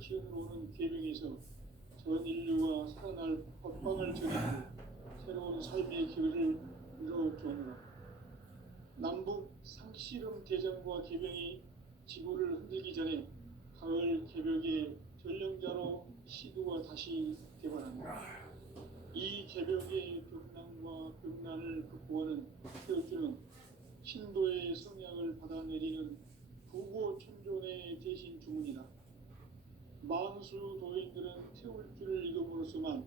기원으로 오는 계명에서 전 인류가 살아날 법방을 전하고 새로운 삶의 기회를 이루어주오노라. 남북 상씨름 대전과 계명이 지구를 흔들기 전에 가을 개벽의 전령자로 시두가 다시 개발한다. 이 개벽의 벽난과 벽난을 극복하는 태어주는 신도의 성약을 받아내리는 부고천존의 대신 주문이다. 만수 도인들은 태울 줄을 읽음으로써만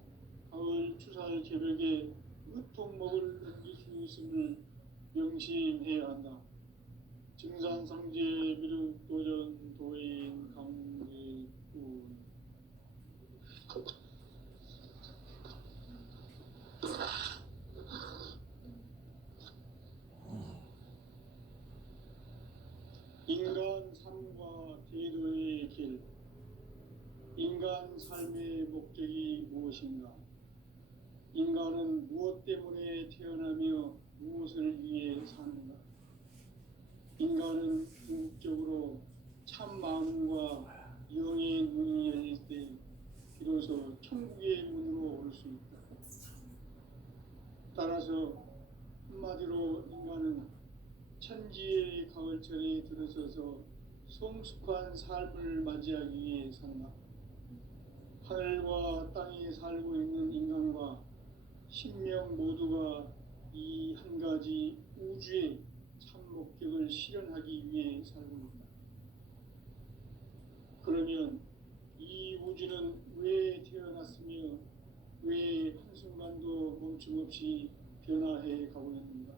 가을 추살 개벽에 으통먹을 넘길 수 있음을 명심해야 한다. 증산상제 미륵 도전 도인 강제군 인간 삶과 대도의 길. 인간 삶의 목적이 무엇인가? 인간은 무엇 때문에 태어나며 무엇을 위해 사는가? 인간은 궁극적으로 참 마음과 영의 문이 열릴 때 비로소 천국의 문으로 올 수 있다. 따라서 한마디로 인간은 천지의 가을철에 들어서서 성숙한 삶을 맞이하기 위해 산다. 하늘과 땅에 살고 있는 인간과 신명 모두가 이 한 가지 우주의 참 목적을 실현하기 위해 살고 있다. 그러면 이 우주는 왜 태어났으며 왜 한순간도 멈춤없이 변화해 가고 있는가?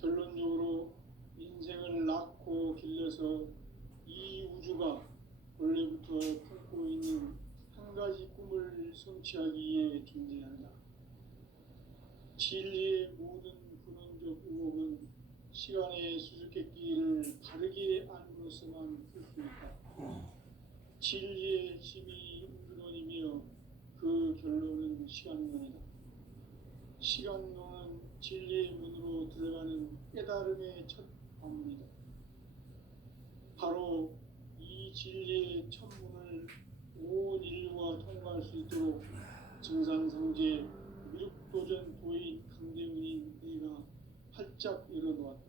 결론적으로 인생을 낳고 길러서 이 우주가 원래부터 품고 있는 한 가지 꿈을 성취하기 위해 존재한다. 진리의 모든 근원적 의혹은 시간의 수수께끼를 바르게 안으로서만 풀 수 있다. 진리의 힘이 근원이며 그 결론은 시간론이다. 시간론은 진리의 문으로 들어가는 깨달음의 첫 방문이다. 바로 이 진리의 첫 문을 온 인류가 통과할 수 있도록 증산상제 미륵도전 도인 강대문인 네가 활짝 열어놓았다.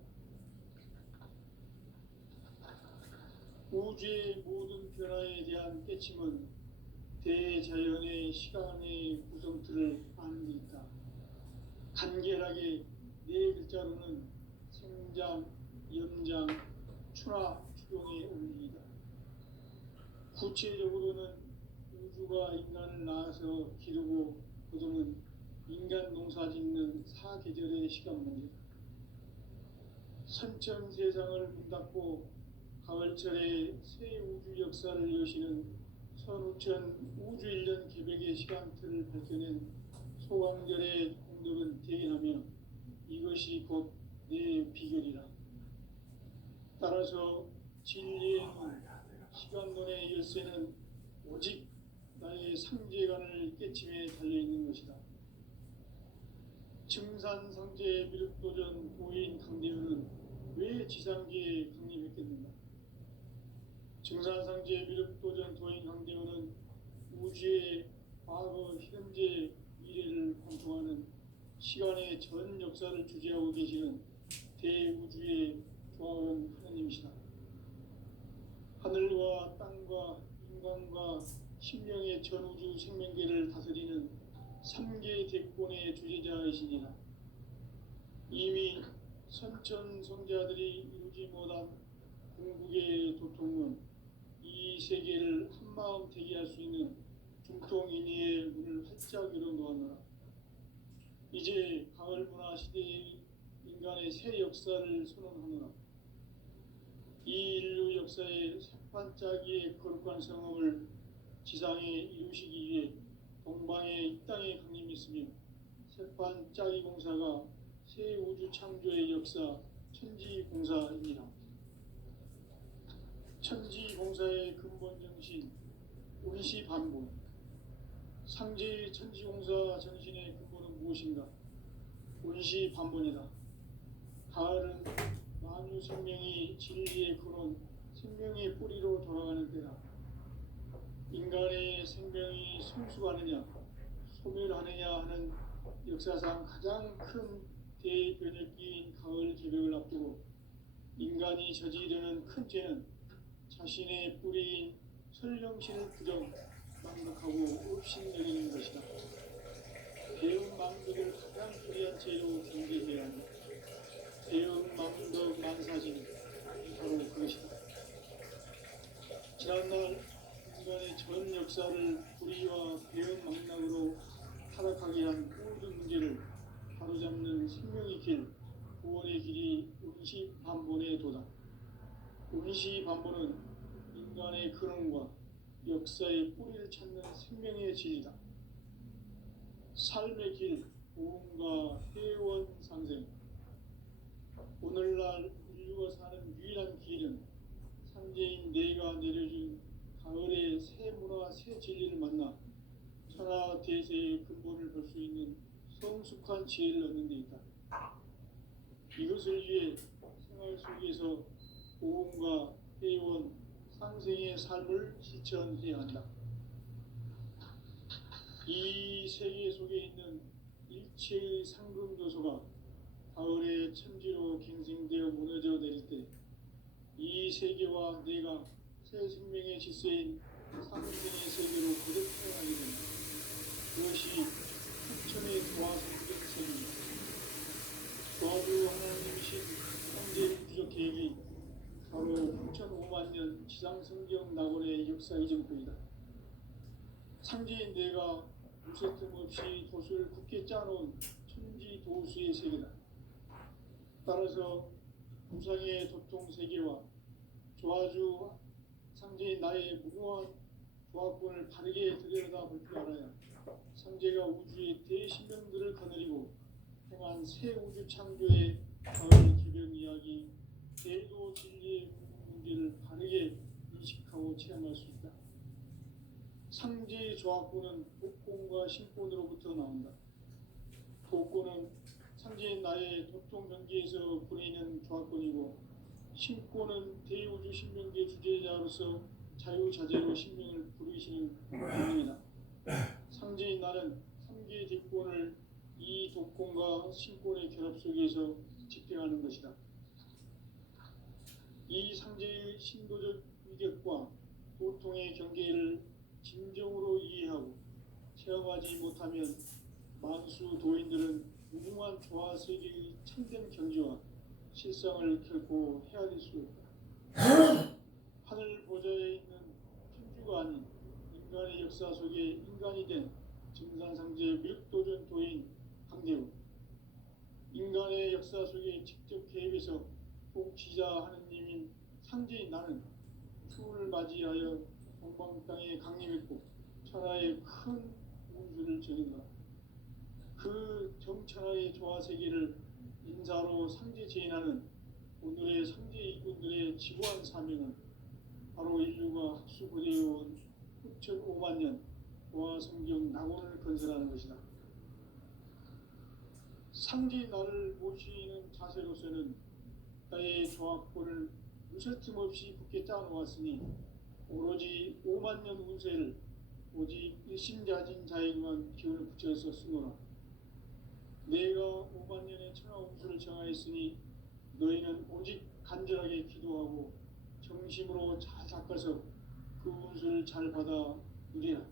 우주의 모든 변화에 대한 깨침은 대자연의 시간의 구성틀을 아는 데 있다. 간결하게 네 글자로는 생장, 염장, 추나 추동의 원리이다. 구체적으로는 우주가 인간을 낳아서 기르고 거두는 인간 농사 짓는 사계절의 시간 문제다. 선천 세상을 문 닫고 가을철에 새 우주 역사를 여시는 선우천 우주 1년 개벽의 시간틀을 밝혀낸 소강절의 공덕은 대견하며 이것이 곧 내 비결이라. 따라서 진리의 문, 시간론의 열쇠는 오직 나의 상제관을 깨침에 달려있는 것이다. 증산상제 미륵도전 도인 강대현은 왜 지상계에 강림했겠는가? 증산상제 미륵도전 도인 강대현은 우주의 과거, 현재, 미래를 관통하는 시간의 전 역사를 주재하고 계시는 대우주의 조화원 하나님이시다. 하늘과 땅과 인간과 신명의 전우주 생명계를 다스리는 3개 대권의 주제자이시니라. 이미 선천성자들이 이루지 못한 궁극의 도통은 이 세계를 한마음 되게 할 수 있는 중통인의의 문을 활짝 열어놓았노라. 이제 가을 문화 시대의 인간의 새 역사를 선언하노라. 이 인류 역사의 새반짝이의 거룩한 성험을 지상에 이루시기 위해 동방에 이 땅에 강림했으며 새반짝이 공사가 새 우주 창조의 역사 천지공사입니다. 천지공사의 근본 정신 운시반본. 상제의 천지공사 정신의 근본은 무엇인가? 운시반본이다. 가을은 만유 생명이 진리의 근원, 생명의 뿌리로 돌아가는 때다. 인간의 생명이 성숙하느냐 소멸하느냐 하는 역사상 가장 큰 대변혁기인 가을 개벽을 앞두고 인간이 저지르는 큰 죄는 자신의 뿌리인 설령신을 부정 망각하고 업신여기는 것이다. 대응망덕을 가장 불리한 죄로 경계해야 한다. 대응망덕 만사진 바로 그것이다. 지난날 인간의 전 역사를 불의와 대응망락으로 타락하게 한 모든 문제를 바로잡는 생명의 길, 구원의 길이 운시반본에 도다. 운시반본은 인간의 근원과 역사의 뿌리를 찾는 생명의 진리다. 삶의 길, 보험과 회원 상생. 오늘날 인류가 사는 유일한 길은 상제인 내가 내려준 가을의 새 문화, 새 진리를 만나 천하 대세의 근본을 볼 수 있는 성숙한 지혜를 얻는 데 있다. 이것을 위해 생활 속에서 보험과 회원, 상생의 삶을 실천해야 한다. 이 세계 속에 있는 일체의 상금 요소가 가을의 천지로 갱생되어 무너져 내릴 때 이 세계와 내가 새 생명의 질서인 상생의 세계로 거듭 태어나게 된다. 그것이 흑천의 조화성적 세계입니다. 조화주 하나님이신 창제우주적 계획이 바로 9,500만 년 지상성경 낙원의 역사 이전표이다. 창제인 내가 무쇠 틈 없이 도수를 굳게 짜놓은 천지 도수의 세계다. 따라서 무상의 도통 세계와 조화주 상제인 나의 무궁한 조합권을 바르게 들여다볼 줄 알아야 상제가 우주의 대신명들을 거느리고 행한 새 우주 창조의 가을 개벽 이야기, 대도 진리의 문제를 바르게 인식하고 체험할 수 있다. 상제의 조합권은 복권과 신권으로부터 나온다. 복권은 상제인 나의 도통 경계에서 보내는 조합권이고, 신권은 대우주 신명계 주제자로서 자유자재로 신명을 부르시는 권능이다. 상제인 나는 3개의 대권을 이 독권과 신권의 결합 속에서 집행하는 것이다. 이 상제의 신도적 위력과 도통의 경계를 진정으로 이해하고 체험하지 못하면 만수 도인들은 무궁한 조화 세계의 참된 경지와 실상을 결코 헤아릴 수 없다. 하늘 보좌에 있는 천주가 아닌 인간의 역사 속에 인간이 된 증산상제 밀도전 도인 강대우, 인간의 역사 속에 직접 개입해서 복지자 하느님인 상제인 나는 추운을 맞이하여 동방 땅에 강림했고 천하의 큰 운수를 전인다. 그 정천하의 조화 세계를 인사로 상제 제인하는 오늘의 상제 이군들의 지구한 사명은 바로 인류가 학수고대해온 9,500만 년 조화 성경 낙원을 건설하는 것이다. 상제 나를 모시는 자세로서는 나의 조합권을 무쇠틈 없이 굳게 짜놓았으니 오로지 5만 년 운세를 오직 일심자진 자에게만 기운을 붙여서 쓰노라. 내가 5만 년의 천하 운수를 정하였으니 너희는 오직 간절하게 기도하고 정심으로 잘 닦아서 그 운수를 잘 받아 누리라.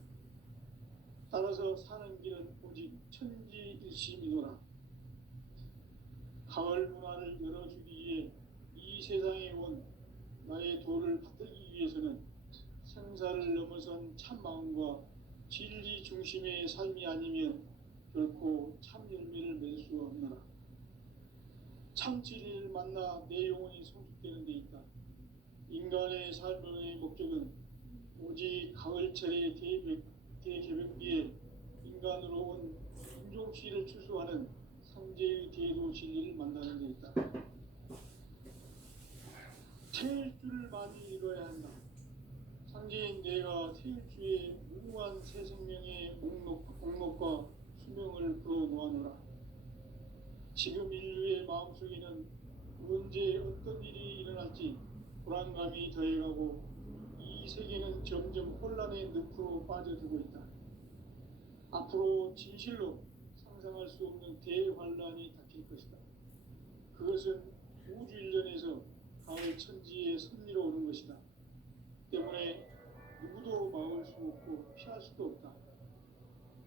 따라서 사는 길은 오직 천지일심이노라. 가을 문화를 열어주기 위해 이 세상에 온 나의 도를 받들기 위해서는 생사를 넘어선 참마음과 진리 중심의 삶이 아니면 결코 참 열매를 맺을 수 없노라. 참 진리를 만나 내 영혼이 성숙되는 데 있다. 인간의 삶의 목적은 오직 가을철의 대개벽비에 인간으로 온 인종시를 추수하는 상제의 대도 진리를 만나는 데 있다. 태일주를 많이 읽어야 한다. 상제인 내가 태일주의 무궁한 새 생명의 목록과 수명을 풀어놓아노라. 지금 인류의 마음속에는 언제 어떤 일이 일어날지 불안감이 더해가고 이 이 세계는 점점 혼란의 늪으로 빠져들고 있다. 앞으로 진실로 상상할 수 없는 대환란이 닥칠 것이다. 그것은 우주 일련에서 가을 천지의 섭리로 오는 것이다. 때문에 누구도 막을 수 없고 피할 수도 없다.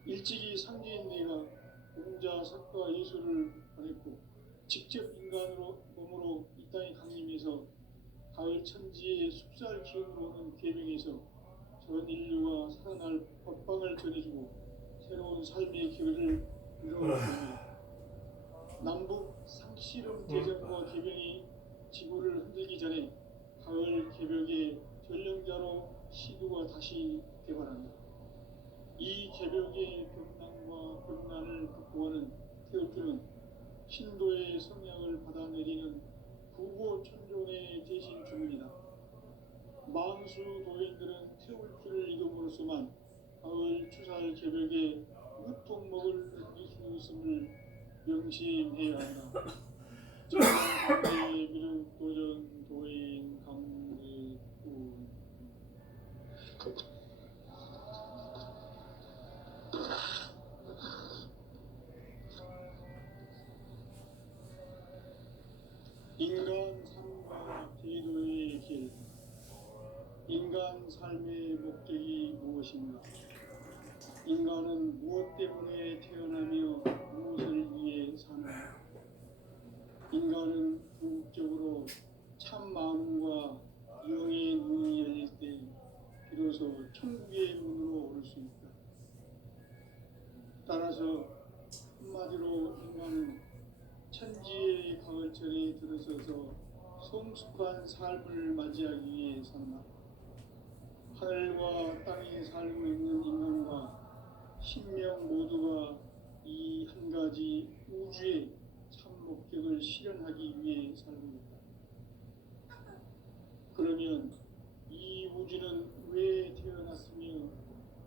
일찍이 상제인 내가 공자, 석가, 예수를 보냈고 직접 인간으로 몸으로 이 땅에 강림해서 가을 천지의 숲살 기운으로 오는 계명에서 전 인류가 살아날 법방을 전해주고 새로운 삶의 길을 이루어갑니다. 남북 상씨름 대전과 개병이 지구를 흔들기 전에 가을 개벽의 전령자로 시두가 다시 개발한다. 이 개벽의 병난과 병난을 극복하는 태울주는 신도의 성향을 받아내리는 구보천존의 대신 주문이다. 만수 도인들은 태울주를 이름으로서만 가을 추살 개벽에 우통목을 넘길 수 있음을 명심해야 한다. 정강의 미륵 도전 도인 강대구 인간 삶과 기도의 길. 인간 삶의 목적이 무엇인가? 인간은 무엇 때문에 태어나며 무엇을 위해 사는가? 인간은 궁극적으로 참 마음과 영의 문이 열릴 때 비로소 천국의 문으로 오를 수 있다. 따라서 한마디로 인간은 천지의 가을철에 들어서서 성숙한 삶을 맞이하기 위해 산다. 하늘과 땅에 살고 있는 인간과 신명 모두가 이 한 가지 우주의 참 목적을 실현하기 위해 살고 있다. 그러면 이 우주는 왜 태어났으며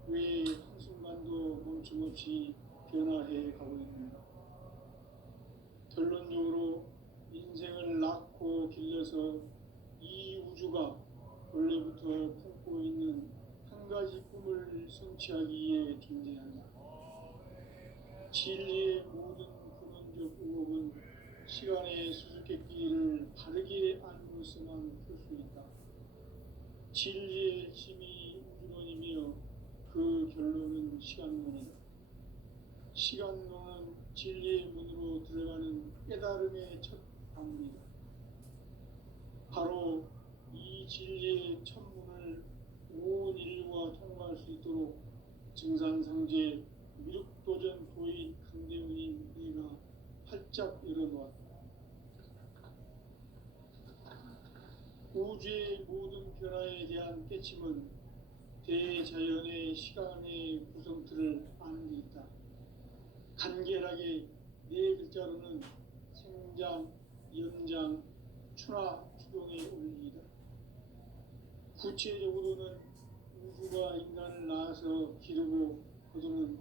왜 한순간도 멈춤없이 변화해 가고 있는가? 결론적으로 인생을 낳고 길러서 이 우주가 원래부터 품고 있는 한 가지 꿈을 성취하기 위해 존재한다. 진리의 모든 근원적 의혹은 시간의 수수께끼를 바르게 알고서만 풀 수 있다. 진리의 핵심이 우주론이며 그 결론은 시간론이다. 시간론은 진리의 문으로 들어가는 깨달음의 첫 방문이다. 바로 이 진리의 첫 문을 온 인류가 통과할 수 있도록 증산상제 미륵도전 도인 강대훈인 내가 활짝 열어놓았다. 우주의 모든 변화에 대한 깨침은 대자연의 시간의 구성틀을 아는 데 있다. 간결하게 네 글자로는 생장, 연장, 추나 추동의 원리이다. 구체적으로는 우주가 인간을 낳아서 기르고 거두는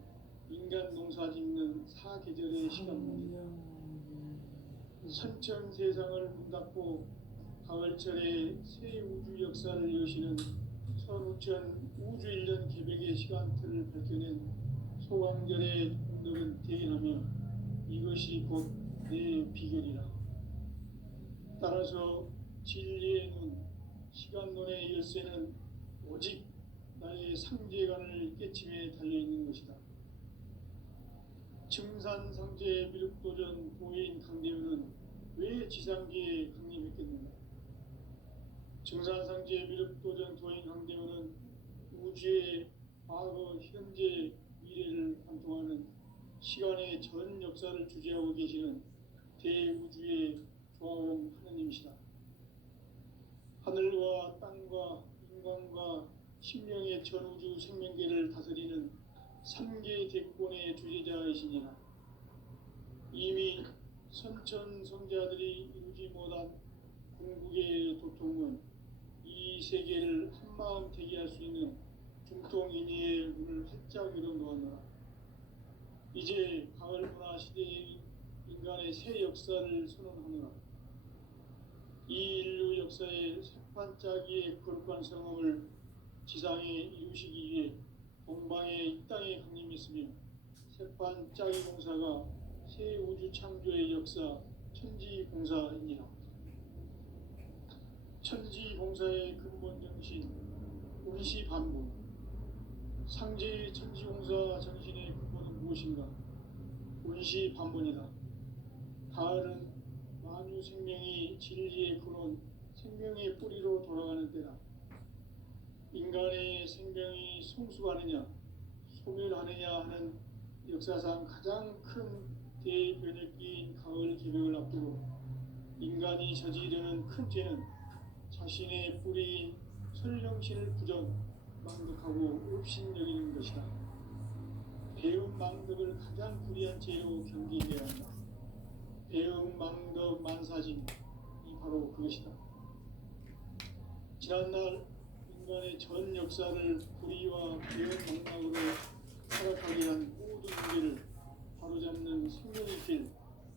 인간 농사 짓는 사계절의 시간입니다. 선천 세상을 문 닫고 가을철에 새 우주 역사를 여시는 선우천 우주 일년 개벽의 시간틀을 밝혀낸 소강절의 분들은 대견하며 이것이 곧 내 비결이라. 따라서 진리의 눈, 시간론의 열쇠는 오직 나의 상제관을 깨침에 달려있는 것이다. 증산상제 미륵도전 도인 강대훈은 왜 지상계에 강림했겠는가? 증산상제 미륵도전 도인 강대훈은 우주의 과거, 현재, 미래를 관통하는 시간의 전 역사를 주재하고 계시는 대우주의 조화원 하느님이시다. 하늘과 땅과 인간과 신명의 전우주 생명계를 다스리는 3개 대권의 주제자이시니라. 이미 선천성자들이 이루지 못한 궁극의 도통은 이 세계를 한마음 되게 할 수 있는 중통인의의 문을 활짝 열어놓았노라. 이제 가을 문화 시대의 인간의 새 역사를 선언하노라. 이 인류 역사의 새판짜기의 거룩한 성험을 지상에 이루시기 위해 동방의 이 땅에 강림했으며 새판 짜기 공사가 새 우주 창조의 역사 천지 공사이니라. 천지 공사의 근본 정신 운시 반복. 상제의 천지 공사 정신의 근본은 무엇인가? 운시 반본이다. 가을은 만유 생명이 진리의 근원 생명의 뿌리로 돌아가는 때다. 인간의 생명이 성숙하느냐 소멸하느냐 하는 역사상 가장 큰 대변혁기인 가을 개벽을 앞두고 인간이 저지르는 큰 죄는 자신의 뿌리인 설령신을 부정 망덕하고 업신여기는 것이다. 배움 망덕을 가장 불의한 죄로 경계해야 한다. 배움 망덕 만사진이 바로 그것이다. 지난날 인간의 전 역사를 불의와 배움 망락으로 타락하게 한 모든 문제를 바로잡는 생명의 길,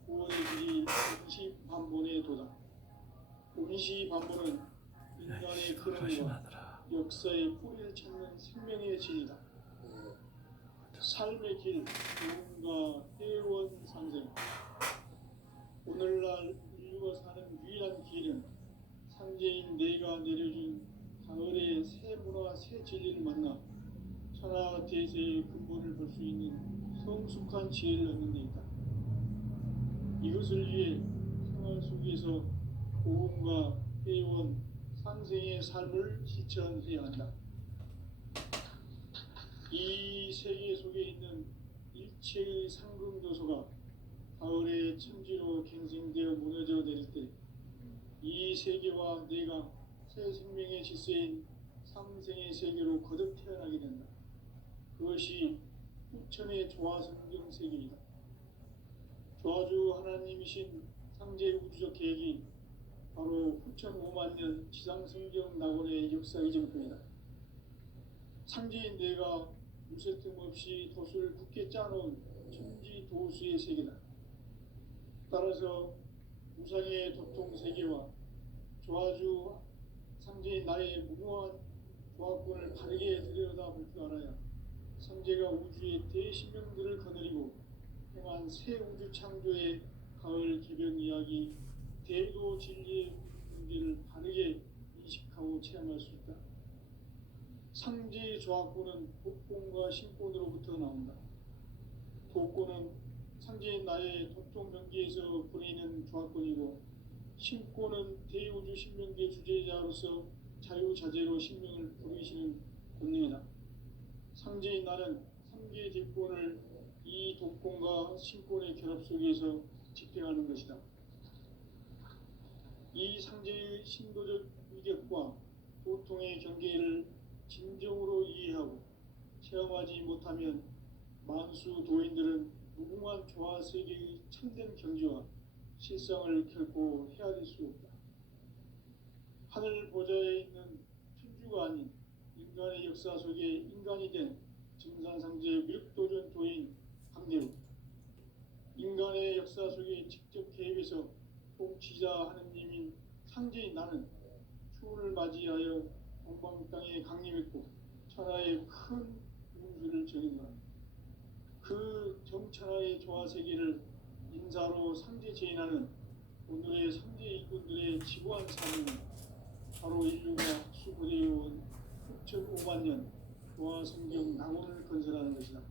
구원의 길이 운시 반본의 도다. 운시 반본은 인간의 근원과 역사의 뿌리를 찾는 생명의 진리다. 삶의 길, 구원과 회원 상생. 오늘날 인류가 사는 유일한 길은 상제인 내가 내려준 가을의 새 문화, 새 진리를 만나 천하 대세의 근본을 볼 수 있는 성숙한 지혜를 얻는 데 있다. 이것을 위해 생활 속에서 고음과 회원, 상생의 삶을 실천해야 한다. 이 세계 속에 있는 일체의 상금도서가 가을의 천지로 갱생되어 무너져 내릴 때 이 세계와 내가 새 생명의 질서인 상생의 세계로 거듭 태어나게 된다. 그것이 후천의 조화성경 세계이다. 조화주 하나님이신 상제 우주적 계획이 바로 후천 5만 년 지상성경 낙원의 역사 이전부이다. 상제인 내가 무쇠 틈 없이 돛을 굳게 짜놓은 천지 도수의 세계다. 따라서 우상의 도통 세계와 조화주 상제인 나의 무궁한 조화권을 바르게 들여다볼 줄 알아야 상제가 우주의 대신명들을 거느리고 행한 새 우주 창조의 가을 개변 이야기 대도 진리의 문제를 바르게 인식하고 체험할 수 있다. 상제의 조화권은 독권과 신권으로부터 나온다. 독권은 상제인 나의 도통 경계에서 보내는 조화권이고 신권은 대우주 신명계 주제자로서 자유자재로 신명을 부르시는 권능이다. 상제인 나는 3개의 대권을 이 독권과 신권의 결합 속에서 집행하는 것이다. 이 상제의 신도적 위력과 보통의 경계를 진정으로 이해하고 체험하지 못하면 만수 도인들은 무궁한 조화 세계의 참된 경지와 실상을 결코 헤아릴 수 없다. 하늘 보좌에 있는 천주가 아닌 인간의 역사 속에 인간이 된 증산상제 미륵도전 도인 강대우. 인간의 역사 속에 직접 개입해서 통치자 하느님인 상제인 나는 추운을 맞이하여 동방 땅에 강림했고 천하의 큰 운수를 정인다. 그 정천하의 조화 세계를 인사로 상제 제인하는 오늘의 상제 일꾼들의 지구한 사명은 바로 인류가 수고되어온 6,500만 년 조화 성경 낙원을 건설하는 것이다.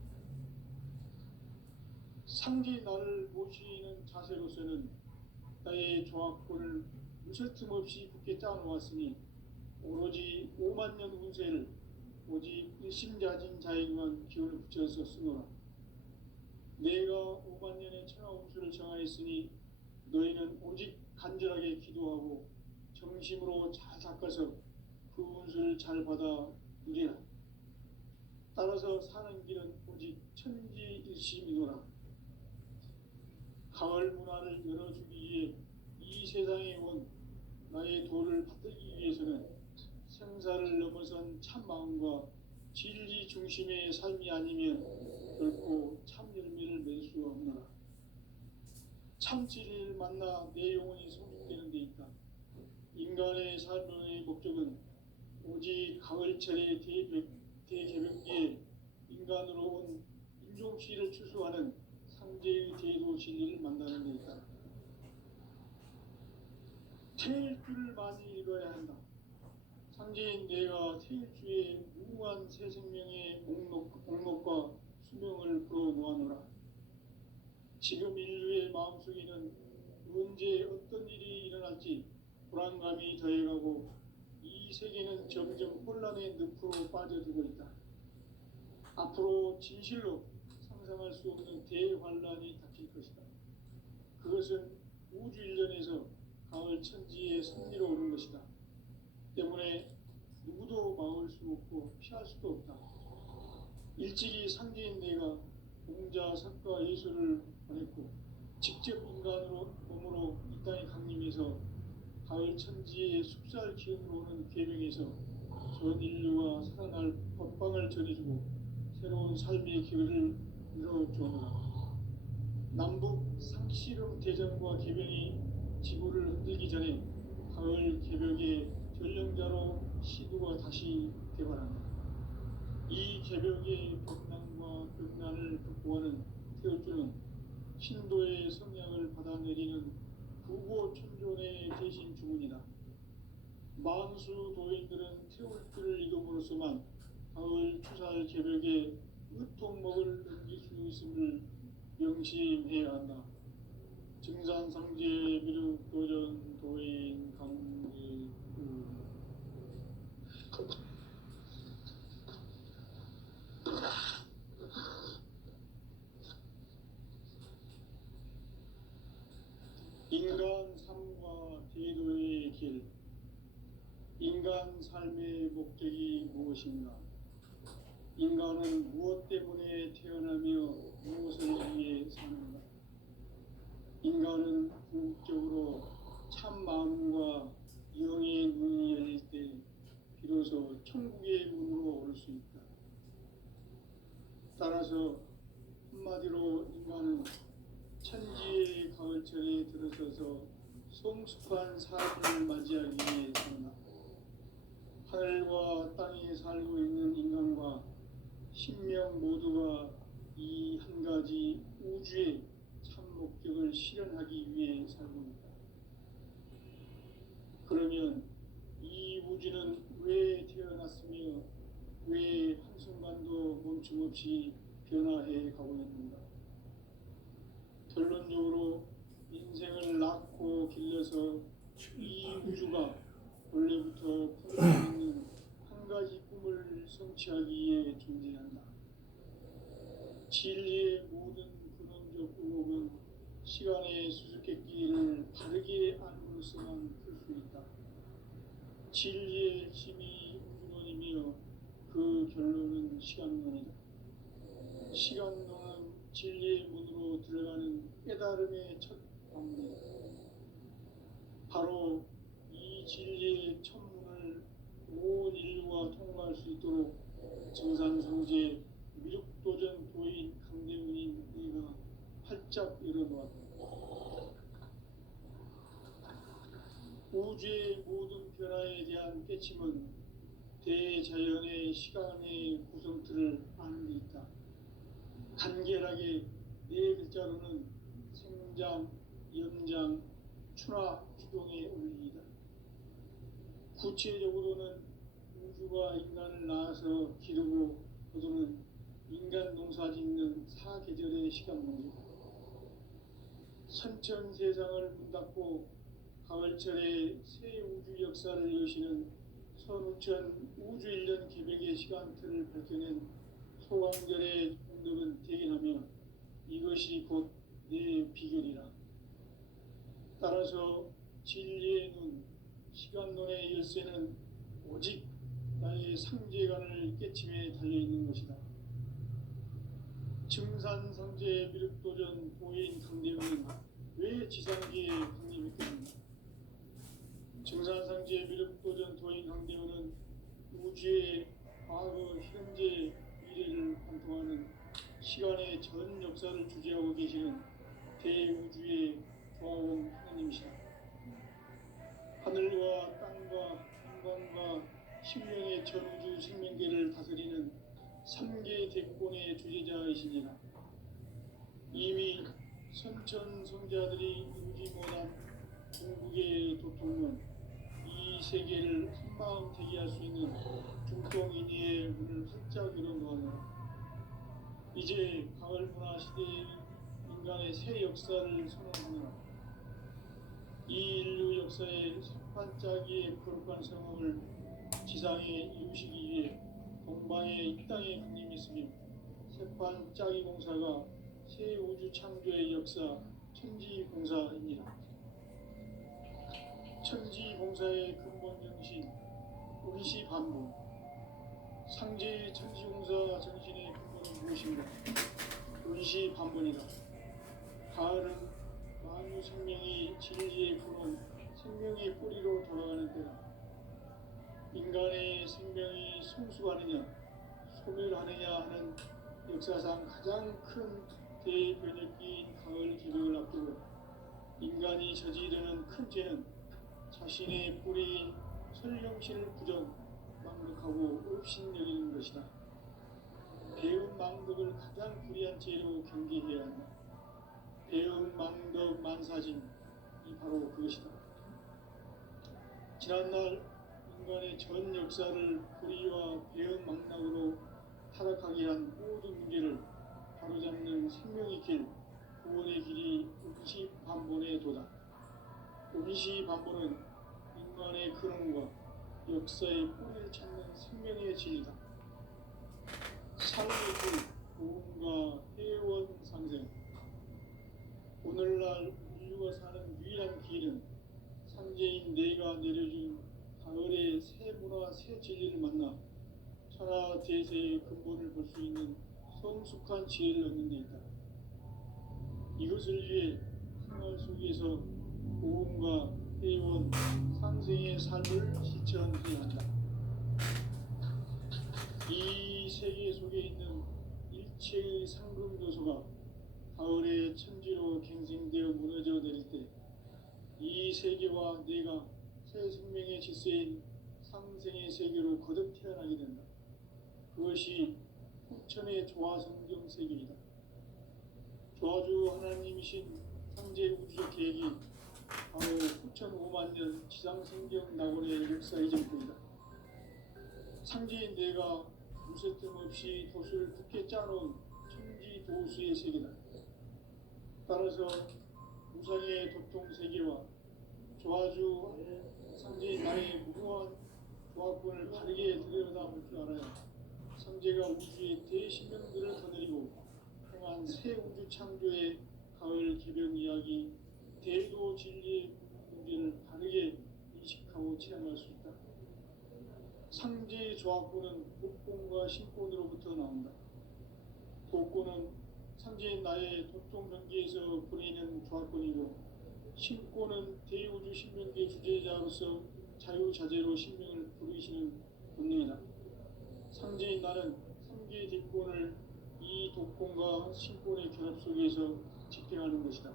상제 나를 모시는 자세로서는 나의 조화권을 무쇠 틈 없이 굳게 짜놓았으니 오로지 5만 년 운세를 오직 일심자진 자에게만 기운을 붙여서 쓰노라. 내가 5만 년의 천하 운수를 정하였으니 너희는 오직 간절하게 기도하고 정심으로 잘 닦아서 그 운수를 잘 받아 누리라. 따라서 사는 길은 오직 천지일심이노라. 가을 문화를 열어주기 위해 이 세상에 온 나의 도를 받들기 위해서는 생사를 넘어선 참 마음과 진리 중심의 삶이 아니면 결코 참 열매를 맺을 수 없노라. 참 진리를 만나 내 영혼이 성숙되는 데 있다. 인간의 삶의 목적은 오직 가을철의 대개벽기에 인간으로 온 인종시를 추수하는 상제의 대도 진리를 만나는 데 있다. 태일주를 많이 읽어야 한다. 상제인 내가 태일주의 무궁한 새 생명의 목록과 수명을 불어놓아노라. 지금 인류의 마음속에는 언제 어떤 일이 일어날지 불안감이 더해가고 이 세계는 점점 혼란의 늪으로 빠져들고 있다. 앞으로 진실로 상상할 수 없는 대환란이 닥칠 것이다. 그것은 우주 일련에서 가을 천지의 섭리로 오는 것이다. 때문에 누구도 막을 수 없고 피할 수도 없다. 일찍이 상제인 내가 공자, 석가, 예수를 보냈고 직접 인간으로 몸으로 이 땅에 강림해서 가을 천지의 숲살 기운으로 오는 계명에서 전 인류와 살아날 법방을 전해주고 새로운 삶의 기회를 열어주었노라. 남북 상씨름 대전과 개병이 지구를 흔들기 전에 가을 개벽의 전령자로 시두가 다시 개발한다. 이 개벽의 벽난과 벽난을 극복하는 태울주는 신도의 성향을 받아내리는 부고천존의 대신 주문이다. 만수 도인들은 태울주를 읽음으로써만 가을 추살 개벽에 으통목을 넘길 수 있음을 명심해야 한다. 증산상제 미륵도전 도인 강제구 인간 삶과 대도의 길. 인간 삶의 목적이 무엇인가? 인간은 무엇 때문에 태어나며 무엇을 위해 사는가? 인간은 궁극적으로 참 마음과 영의 문이 열릴 때 비로소 천국의 문으로 오를 수 있다. 따라서 한마디로 인간은 천지의 가을철에 들어서서 성숙한 삶을 맞이하기 위해 산다. 하늘과 땅에 살고 있는 인간과 신명 모두가 이 한 가지 우주의 참 목적을 실현하기 위해 살고 있다. 그러면 이 우주는 왜 태어났으며 왜 한순간도 멈춤없이 변화해 가고 있는가? 결론적으로 인생을 낳고 길러서 이 우주가 원래부터 품고 있는 한 가지 꿈을 성취하기 위해 존재한다. 진리의 모든 근원적 의혹은 시간의 수수께끼를 바르게 알므로써만 풀 수 있다. 진리의 핵심이 우주론이며 그 결론은 시간론이다. 시간론은 진리의 문으로 들어가는 깨달음의 첫 방문이다. 바로 이 진리의 첫 문을 온 인류가 통과할 수 있도록 증산성제 미륵도전 도인 강대문인 네가 활짝 열어놓았다. 우주의 모든 변화에 대한 깨침은 대자연의 시간의 구성틀을 아는 데 있다. 간결하게 네 글자로는 생장, 연장, 추나 주동의 원리이다. 구체적으로는 우주가 인간을 낳아서 기르고 거두는 인간 농사 짓는 사계절의 시간 문제다. 선천 세상을 문 닫고 가을철에 새 우주 역사를 여시는 선우천 우주 1년 개벽의 시간틀을 밝혀낸 소강절의 공덕은 대견하며 이것이 곧 내 비결이라. 따라서 진리의 눈, 시간론의 열쇠는 오직 나의 상제관을 깨침에 달려있는 것이다. 증산상제 미륵도전 도인 강대문은 왜 지상계에 강림했겠는가? 증산상제 미륵도전 도인 강대문은 우주의 과거, 현재, 미래를 관통하는 시간의 전 역사를 주재하고 계시는 대우주의 조화원 하나님이시다. 하늘과 땅과 인간과 10명의 전우주 생명계를 다스리는 3개 대권의 주제자이시니라. 이미 선천성자들이 이루지 못한 중국의 도통은 이 세계를 한마음 되게 할 수 있는 중동인의 문을 활짝 열어놓았노라. 이제 가을 문화 시대의 인간의 새 역사를 선언하노라. 이 인류 역사의 반짝이의 거룩한 성음을 지상에 이루시기 위해 동방의 이 땅에 군림했으며 새반짝이 공사가 새 우주 창조의 역사 천지공사입니다. 천지공사의 근본 정신 의시반복. 상제의 천지공사 정신의 근본은 무엇인가? 의시반복이다. 가을은 만유 생명이 진리의 근원 생명의 뿌리로 돌아가는 때다. 인간의 생명이 성숙하느냐 소멸하느냐 하는 역사상 가장 큰 대변혁기인 가을 기력을 앞두고 인간이 저지르는 큰 죄는 자신의 뿌리인 설령신을 부정 망덕하고 업신여기는 것이다. 배운 망덕을 가장 불의한 죄로 경계해야 한다. 배운 망덕 만사진이 바로 그것이다. 지난날 인간의 전 역사를 불의와 배은 망락으로 타락하게 한 모든 문제를 바로잡는 생명의 길, 구원의 길이 음시반본에 도다. 음시반본은 인간의 근원과 역사의 뿌리를 찾는 생명의 진리다. 삶의 길, 고음과 회원 상생. 오늘날 인류가 사는 유일한 길은 상제인 내가 내려준 가을의 새 문화, 새 진리를 만나 천하 대세의 근본을 볼 수 있는 성숙한 지혜를 얻는 데 있다. 이것을 위해 생활 속에서 고음과 회원, 상생의 삶을 실천해야 한다. 이 세계 속에 있는 일체의 상금도소가 가을의 천지로 갱생되어 무너져 내릴 때 이 세계와 내가 새 생명의 질서인 상생의 세계로 거듭 태어나게 된다. 그것이 후천의 조화성경 세계이다. 조화주 하나님이신 상제 우주적 계획이 바로 후천 5만 년 지상성경 낙원의 역사의 전부이다. 상제인 내가 무쇠 틈 없이 도수를 굳게 짜놓은 천지 도수의 세계다. 따라서 무상의 도통 세계와 조화주 상제인 나의 무궁한 조화권을 바르게 들여다볼 줄 알아야 상제가 우주의 대신명들을 거느리고 행한 새 우주 창조의 가을 개변 이야기 대도 진리의 문제를 바르게 인식하고 체험할 수 있다. 상제의 조화권은 복권과 신권으로부터 나온다. 복권은 상제인 나의 도통 경계에서 보내는 조화권이고 신권은 대우주 신명계 주제자로서 자유자재로 신명을 부르시는 본능이다. 상제인 나는 3개의 뒷권을 이 독권과 신권의 결합 속에서 집행하는 것이다.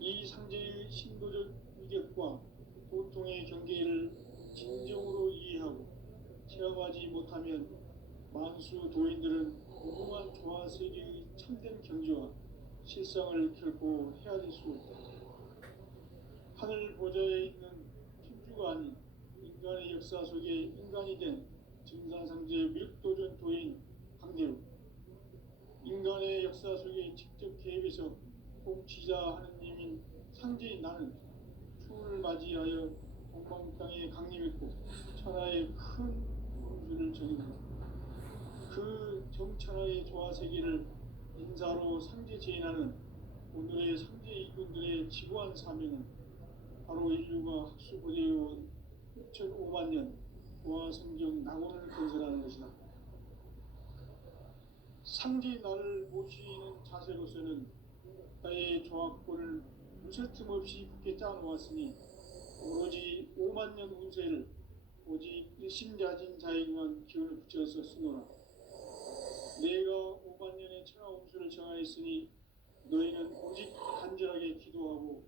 이 상제의 신도적 위격과 도통의 경계를 진정으로 이해하고 체험하지 못하면 만수 도인들은 무궁한 조화 세계의 참된 경지와 실상을 결코 헤아릴 수 없다. 하늘 보좌에 있는 천주가 아닌 인간의 역사 속에 인간이 된 증산상제 밀도전 도인 강대우, 인간의 역사 속에 직접 개입해서 통치자 하느님인 상제인 나는 추운을 맞이하여 동방 땅에 강림했고 천하의 큰 공주를 정했다. 그 정천하의 조화 세계를 인사로 상제 제인하는 오늘의 상제 이군들의 지구한 사명은 바로 인류가 학수고대해온 6,5만 년 조화 성경 낙원을 건설하는 것이다. 상제 나를 모시는 자세로서는 나의 조합권을 무쇠틈 없이 굳게 짜놓았으니 오로지 5만 년 운세를 오직 일심자진 자에게만 기운을 붙여서 쓰노라. 내가 5만 년의 천하 운수를 정하였으니 너희는 오직 간절하게 기도하고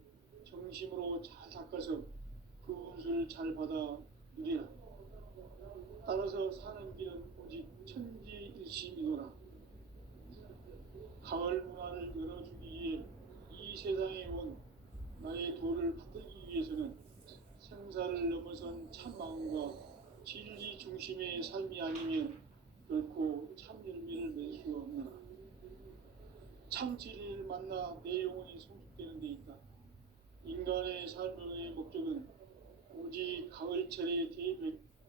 정심으로 잘 닦아서 그 운수를 잘 받아 이리라. 따라서 사는 길은 오직 천지일심이노라. 가을 문화를 열어주기 위해 이 세상에 온 나의 도를 받들기 위해서는 생사를 넘어선 참 마음과 진리 중심의 삶이 아니면 결코 참 열매를 맺을 수 없노라. 참 진리를 만나 내 영혼이 성숙되는 데 있다. 인간의 삶의 목적은 오직 가을철의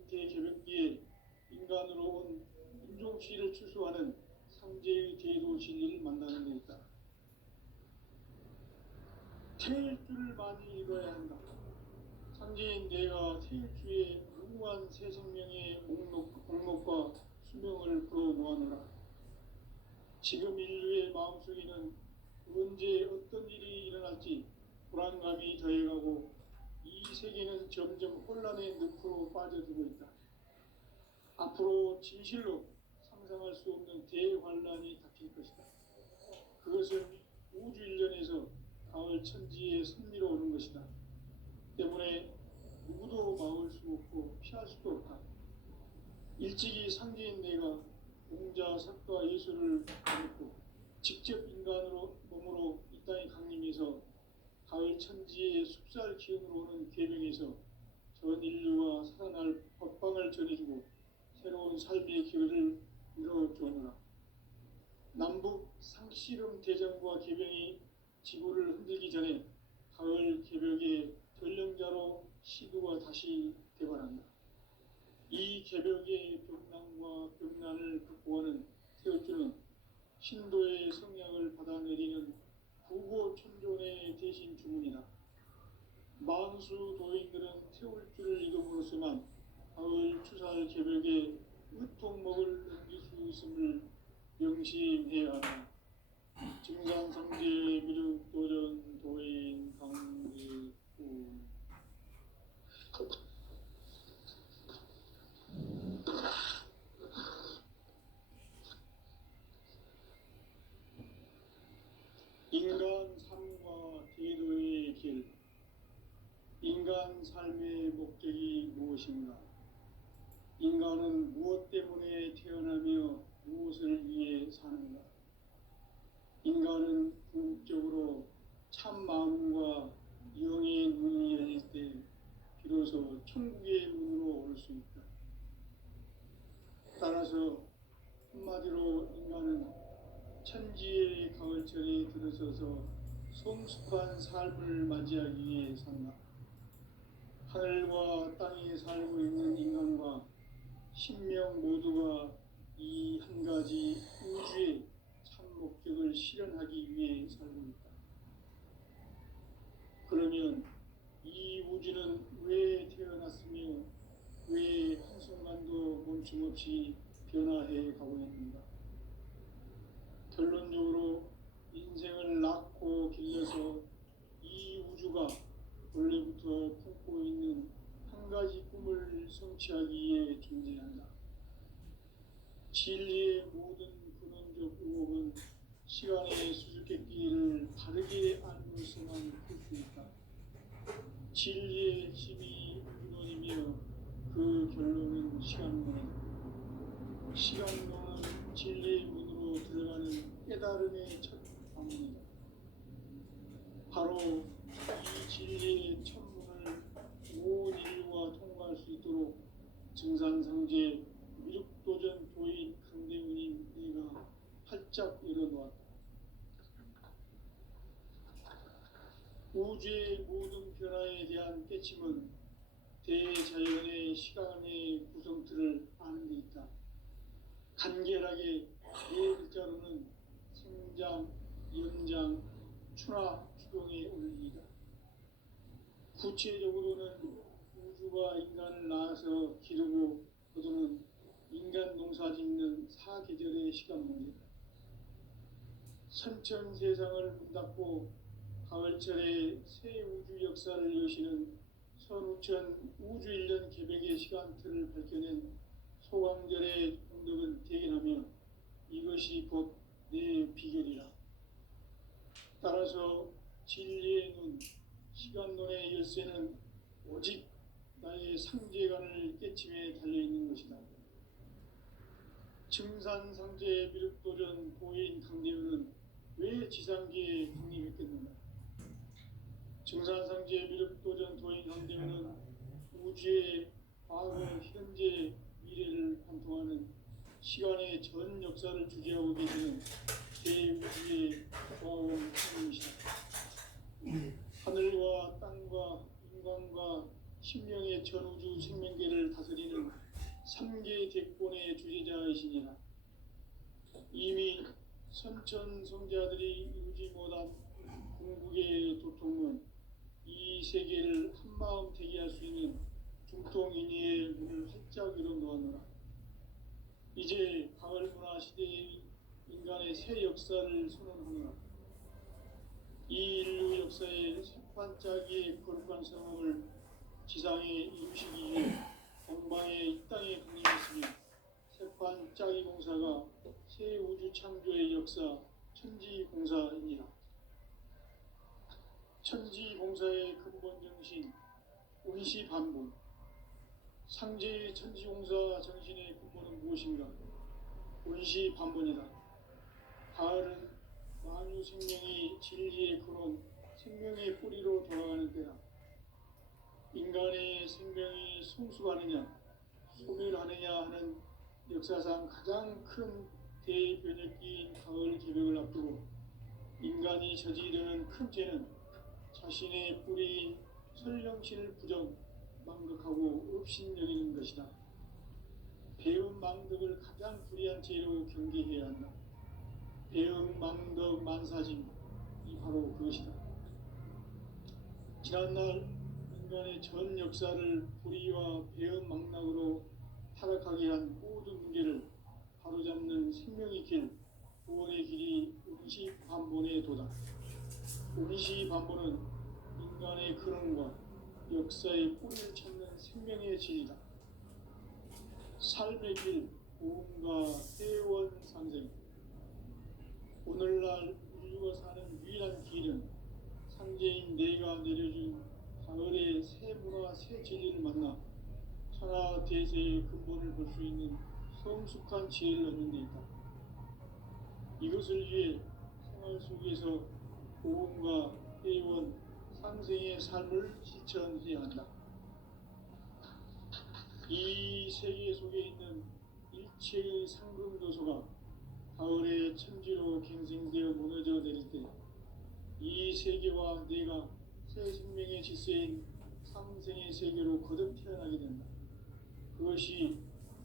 대개벽기에 인간으로 온 인종시를 추수하는 상제의 대도 진리를 만나는 데 있다. 태일주를 많이 읽어야 한다. 상제인 내가 태일주의 무궁한 새 생명의 목록과 수명을 불어 모아노라. 지금 인류의 마음속에는 언제 어떤 일이 일어날지 불안감이 더해가고 이 세계는 점점 혼란의 늪으로 빠져들고 있다. 앞으로 진실로 상상할 수 없는 대환란이 닥칠 것이다. 그것은 우주 일련에서 가을 천지에 선미로 오는 것이다. 때문에 누구도 막을 수 없고 피할 수도 없다. 일찍이 상제인 내가 공자, 석가, 예술을 가졌고 직접 인간으로 몸으로 이 땅에 강림해서 가을 천지의 숲살 기운으로 오는 계명에서 전 인류가 살아날 법방을 전해주고 새로운 삶의 기회를 이뤄주었노라. 남북 상씨름 대전과 계병이 지구를 흔들기 전에 가을 개벽의 전령자로 시도가 다시 대발한다. 이 개벽의 벽난과 벽난을 극복하는 태울주는 신도의 성약을 받아내리는 구고천존의 대신 주문이다. 만수 도인들은 태울주를 읽음으로써만 가을 추살 개벽의 으통목을 넘길 수 있음을 명심해야 한다. 증산상제 미륵도전 도인 강대구. 인간 삶과 대도의 길. 인간 삶의 목적이 무엇인가? 인간은 무엇 때문에 태어나며 무엇을 위해 사는가? 인간은 궁극적으로 참 마음과 영의 눈이 열릴 때 비로소 천국의 문으로 올 수 있다. 따라서 한마디로 인간은 천지의 가을철에 들어서서 성숙한 삶을 맞이하기 위해 산다. 하늘과 땅에 살고 있는 인간과 신명 모두가 이 한 가지 우주의 참 목적을 실현하기 위해 살고 있다. 그러면 이 우주는 왜 태어났으며 왜 한순간도 멈춤없이 변화해 가고 있는가? 결론적으로 인생을 낳고 길러서 이 우주가 원래부터 품고 있는 한 가지 꿈을 성취하기 위해 존재한다. 진리의 모든 근원적 의혹은 시간의 수수께끼를 바르게 알고서만 풀 수 있다. 진리의 핵심이 근원이며 그 결론은 시간론이다. 시간론은 진리의 문으로 들어가는 깨달음의 첫 방문이다. 바로 이 진리의 천문을 온 인류가 통과할 수 있도록 증산상제 미륵도전 도인 강대훈인 내가 활짝 열어놓았다. 우주의 모든 변화에 대한 깨침은 대자연의 시간의 구성틀을 아는 데 있다. 간결하게 네 글자로는 생장, 연장, 추나, 추동의 원리이다. 구체적으로는 우주가 인간을 낳아서 기르고 거두는 인간 농사 짓는 사계절의 시간 문제다. 선천 세상을 문 닫고 가을철에 새 우주 역사를 여시는 선우천 우주일년 개벽의 시간틀을 밝혀낸 소강절의 공덕은 대견하며 이것이 곧 내 비결이라. 따라서 진리의 눈, 시간론의 열쇠는 오직 나의 상제관을 증산상제 미륵도전 도인 강대우는 왜 지상계에 강림했겠는가? 증산상제 미륵도전 도인 강대우는 우주의 과거, 현재, 미래를 관통하는 시간의 전 역사를 주재하고 계시는 대우주의 과원 스님이시다. 하늘과 땅과 인간과 심령의 전우주 생명계를 다스리는 3계 대권의 주제자이시니라. 이미 선천성자들이 이루지 못한 궁극의 도통은 이 세계를 한마음 되게 할 수 있는 중통인의의 문을 활짝 열어놓았노라. 이제 가을 문화 시대의 인간의 새 역사를 선언하노라. 이 인류 역사의 새반짝이의 거룩한 성함을 지상에 이루시기 위해 동방의 이 땅에 강림했으며 새반짝이 공사가 새 우주 창조의 역사 천지공사이니라. 천지공사의 근본 정신 운시반본. 상제의 천지공사 정신의 근본은 무엇인가? 운시반본이다. 가을은 만유 생명이 진리의 근원, 생명의 뿌리로 돌아가는 때다. 인간의 생명이 성숙하느냐, 소멸하느냐 하는 역사상 가장 큰 대변혁기인 가을 개벽을 앞두고 인간이 저지르는 큰 죄는 자신의 뿌리인 설령신을 부정, 망극하고 업신여기는 것이다. 배음 망덕을 가장 불의한 죄로 경계해야 한다. 배음 망덕 만사짐, 이 바로 그것이다. 지난날 인간의 전 역사를 불의와 배음 망락으로 타락하게 한 모든 문제를 바로잡는 생명의 길, 구원의 길이 운시반본의 도다. 운시반본은 인간의 근원과 역사의 뿌리를 찾는 생명의 질이다. 삶의 길, 고음과 회원상생. 오늘날 인류가 사는 유일한 길은 상제인 내가 내려준 가을의 새 문화, 새 진리를 만나 천하 대세의 근본을 볼 수 있는 성숙한 지혜를 얻는 데 있다. 이것을 위해 생활 속에서 고음과 회원, 상생의 삶을 실천해야 한다. 이 세계 속에 있는 일체의 상금도서가 가을의 천지로 갱생되어 무너져 내릴 때 이 세계와 내가 새 생명의 질서인 상생의 세계로 거듭 태어나게 된다. 그것이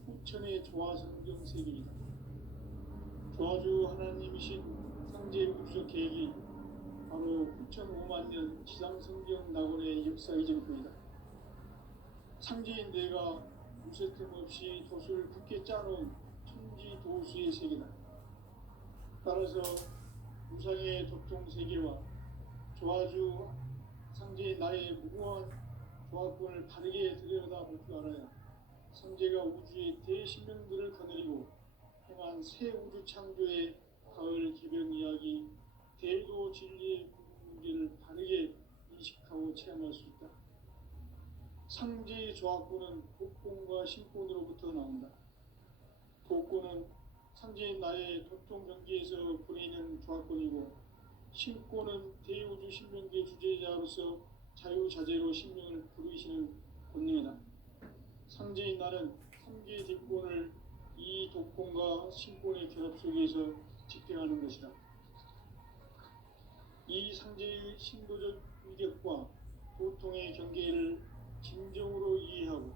후천의 조화성경 세계이다. 조화주 하나님이신 상제 우주적 계획이 바로 9,5만 년 지상성경 낙원의 역사 이전부이다. 상제인 내가 무쇠틈 없이 도수를 굳게 짜놓은 천지 도수의 세계다. 따라서 무상의 도통 세계와 조화주 상제인 나의 무궁한 조화권을 바르게 들여다볼 줄 알아야 상제가 우주의 대신명들을 거느리고 행한 새 우주 창조의 가을 개벽 이야기, 대도 진리의 문제를 바르게 인식하고 체험할 수 있다. 상제의 조화권은 복권과 신권으로부터 나온다. 복권은 상제인 나의 도통 경계에서 보내는 조화권이고, 신권은 대우주 신명계 주제자로서 자유자재로 신명을 부르시는 권능이다. 상제인 나는 3계 뒷권을 이 독권과 신권의 결합 속에서 집행하는 것이다. 이 상제의 신도적 위력과 도통의 경계를 진정으로 이해하고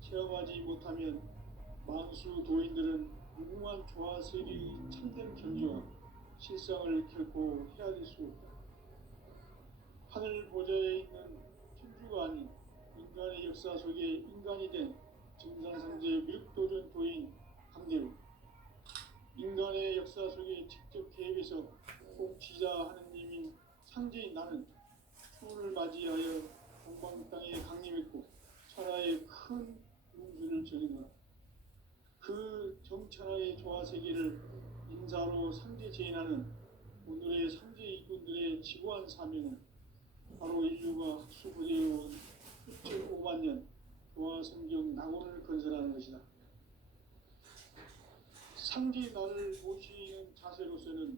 체험하지 못하면 만수 도인들은 무궁한 조화세계의 참된 경지와 실상을 결코 헤아릴 수 없다. 하늘 보좌에 있는 천주가 아닌 인간의 역사 속에 인간이 된 증산상제 미륵도전 도인 강대우. 인간의 역사 속에 직접 개입해서 공치자 하느님인 상제인 나는 추운을 맞이하여 동방 땅에 강림했고 천하의 큰 운수를 전했노라. 그 정천하의 조화세계를 인사로 상제 제인하는 오늘의 상제 이군들의 지고한 사명은 바로 인류가 학수부대해온 6,5만 년 조화성경 낙원을 건설하는 것이다. 상대의 나를 보시는 자세로서는